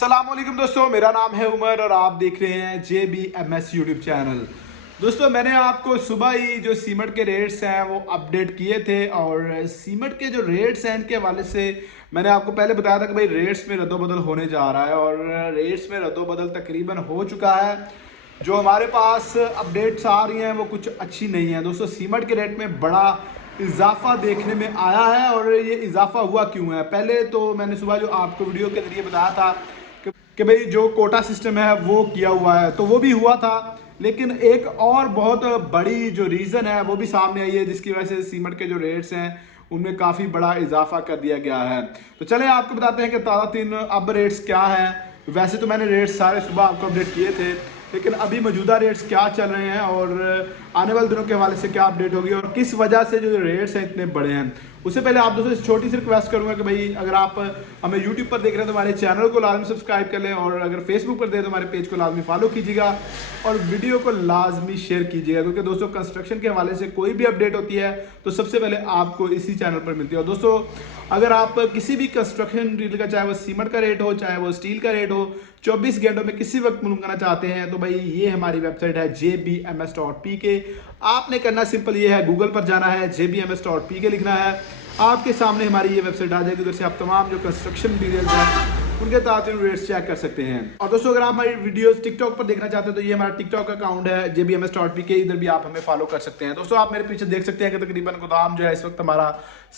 अस्सलामुअलैकुम दोस्तों, मेरा नाम है उमर और आप देख रहे हैं JBMS यूट्यूब चैनल। दोस्तों, मैंने आपको सुबह ही जो सीमेंट के रेट्स हैं वो अपडेट किए थे और सीमेंट के जो रेट्स हैं इनके हवाले से मैंने आपको पहले बताया था कि भाई रेट्स में रद्दोबदल होने जा रहा है और रेट्स में रद्दोबदल तकरीबन हो चुका है। जो हमारे पास अपडेट्स आ रही हैं वो कुछ अच्छी नहीं है। दोस्तों, सीमेंट के रेट में बड़ा इजाफा देखने में आया है और ये इजाफा हुआ क्यों है। पहले तो मैंने सुबह जो आपको वीडियो के जरिए बताया था कि भाई जो कोटा सिस्टम है वो किया हुआ है, तो वो भी हुआ था, लेकिन एक और बहुत बड़ी जो रीज़न है वो भी सामने आई है जिसकी वजह से सीमेंट के जो रेट्स हैं उनमें काफ़ी बड़ा इजाफा कर दिया गया है। तो चलें आपको बताते हैं कि ताज़ा तीन अब रेट्स क्या हैं। वैसे तो मैंने रेट्स सारे सुबह आपको अपडेट किए थे, लेकिन अभी मौजूदा रेट्स क्या चल रहे हैं और आने वाले दिनों के हवाले से क्या अपडेट होगी और किस वजह से जो रेट्स हैं इतने बड़े हैं। उससे पहले आप दोस्तों छोटी सी रिक्वेस्ट करूंगा कि भाई अगर आप हमें यूट्यूब पर देख रहे हैं तो हमारे चैनल को लाजमी सब्सक्राइब कर लें और अगर फेसबुक पर दें तो हमारे पेज को लाजमी फॉलो कीजिएगा और वीडियो को लाजमी शेयर कीजिएगा, क्योंकि दोस्तों कंस्ट्रक्शन के हवाले से कोई भी अपडेट होती है तो सबसे पहले आपको इसी चैनल पर मिलती है। और दोस्तों, अगर आप किसी भी कंस्ट्रक्शन डील का, चाहे वो सीमेंट का रेट हो चाहे वो स्टील का रेट हो, 24 घंटों में किसी वक्त मालूम करना चाहते हैं तो भाई ये हमारी वेबसाइट है jbms.pk। आपने करना सिंपल ये है, गूगल पर जाना है, jbms.pk लिखना है, आपके सामने हमारी ये वेबसाइट आ जाएगी। उधर से आप तमाम जो कंस्ट्रक्शन मटीरियल्स हैं उनके ताज़ा रेट्स चेक कर सकते हैं। और दोस्तों, अगर आप हमारी वीडियोस टिकटॉक पर देखना चाहते हैं तो ये हमारा टिकटॉक अकाउंट है jbms.pk, इधर भी आप हमें फॉलो कर सकते हैं। दोस्तों, आप मेरे पीछे देख सकते हैं कि तकरीबन गोदाम जो है इस वक्त हमारा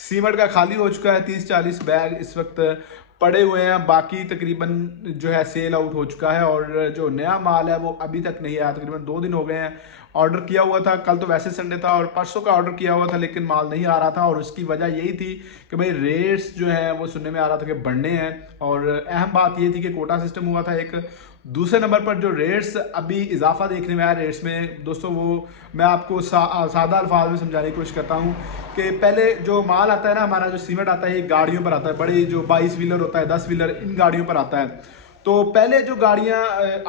सीमेंट का खाली हो चुका है। 30-40 बैग इस वक्त पड़े हुए हैं, बाकी तकरीबन जो है सेल आउट हो चुका है और जो नया माल है वो अभी तक नहीं आया। तकरीबन 2 दिन हो गए हैं। ऑर्डर किया हुआ था, कल तो वैसे संडे था और परसों का ऑर्डर किया हुआ था, लेकिन माल नहीं आ रहा था और उसकी वजह यही थी कि भाई रेट्स जो है वो सुनने में आ रहा था कि बढ़ने हैं। और अहम बात ये थी कि कोटा सिस्टम हुआ था एक। दूसरे नंबर पर जो रेट्स अभी इजाफा देखने में आया रेट्स में, दोस्तों वो मैं आपको सादा अल्फाज में समझाने की कोशिश करता हूँ कि पहले जो माल आता है ना, हमारा जो सीमेंट आता है ये गाड़ियों पर आता है, बड़ी जो 22 व्हीलर होता है, 10 व्हीलर, इन गाड़ियों पर आता है। तो पहले जो गाड़ियाँ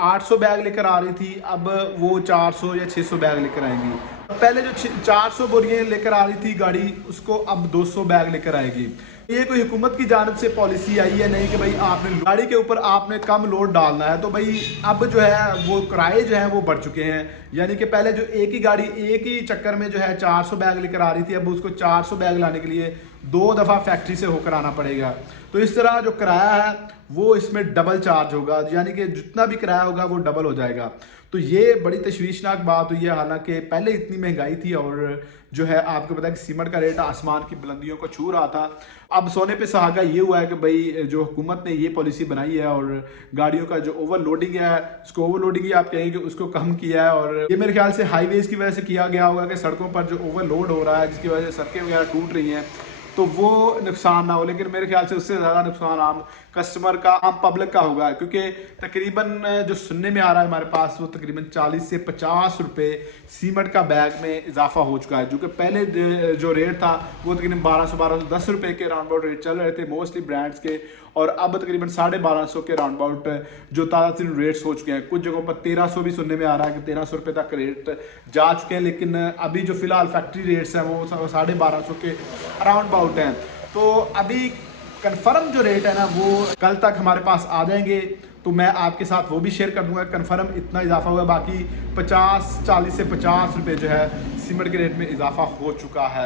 800 बैग लेकर आ रही थी, अब वो 400 या 600 बैग लेकर आएंगी। पहले जो 400 बोरियां लेकर आ रही थी गाड़ी, उसको अब 200 बैग लेकर आएगी। ये कोई हुकूमत की जानिब से पॉलिसी आई है नहीं कि भाई आपने गाड़ी के ऊपर आपने कम लोड डालना है। तो भाई अब जो है वो किराए जो है वो बढ़ चुके हैं, यानी कि पहले जो एक ही गाड़ी एक ही चक्कर में जो है 400 बैग लेकर आ रही थी, अब उसको 400 बैग लाने के लिए 2 दफ़ा फैक्ट्री से होकर आना पड़ेगा। तो इस तरह जो किराया है वो इसमें डबल चार्ज होगा, यानी कि जितना भी किराया होगा वो डबल हो जाएगा। तो ये बड़ी तशवीशनाक बात हुई है। हालांकि पहले इतनी महंगाई थी और जो है आपको पता है कि सीमेंट का रेट आसमान की बुलंदियों को छू रहा था। अब सोने पे सुहागा ये हुआ है कि भाई जो हुकूमत ने ये पॉलिसी बनाई है और गाड़ियों का जो ओवरलोडिंग है, उसको ओवरलोडिंग ही आप कहेंगे, उसको कम किया है। और ये मेरे ख्याल से हाईवेज की वजह से किया गया होगा कि सड़कों पर जो ओवरलोड हो रहा है जिसकी वजह से सड़कें वगैरह टूट रही हैं तो वो नुकसान ना हो, लेकिन मेरे ख्याल से उससे ज़्यादा नुकसान आम कस्टमर का, आम पब्लिक का होगा, क्योंकि तकरीबन जो सुनने में आ रहा है हमारे पास वो तकरीबन 40 से 50 रुपए सीमेंट का बैग में इजाफा हो चुका है। जो कि पहले जो रेट था वो तकरीबन 1210 रुपए के राउंड अबाउट रेट चल रहे थे मोस्टली ब्रांड्स के, और अब तकरीबन 1250 के राउंड अबाउट जो ताज़ा रेट्स हो चुके हैं। कुछ जगहों पर 1300 भी सुनने में आ रहा है कि 1300 रुपये तक रेट जा चुके हैं, लेकिन अभी जो फिलहाल फैक्ट्री रेट्स हैं वो 1250 के राउंड अबाउट हैं। तो अभी कन्फर्म जो रेट है ना वो कल तक हमारे पास आ जाएंगे, तो मैं आपके साथ वो भी शेयर कर दूंगा। कन्फर्म इतना इजाफा हुआ, बाकी 40 से 50 रुपये जो है सीमेंट के रेट में इजाफा हो चुका है।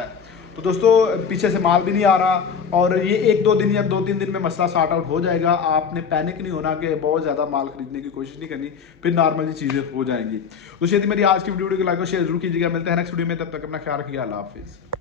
तो दोस्तों, पीछे से माल भी नहीं आ रहा और ये 1-2 दिन या 2-3 दिन में मसला सॉर्ट आउट हो जाएगा। आपने पैनिक नहीं होना कि बहुत ज़्यादा माल खरीदने की कोशिश नहीं करनी, फिर नॉर्मली चीज़ें हो जाएंगी। तो शायद मेरी आज की वीडियो को लाइक और शेयर जरूर कीजिएगा। मिलते हैं नेक्स्ट वीडियो में, तब तक अपना ख्याल रखिएगा। अल्लाह हाफिज़।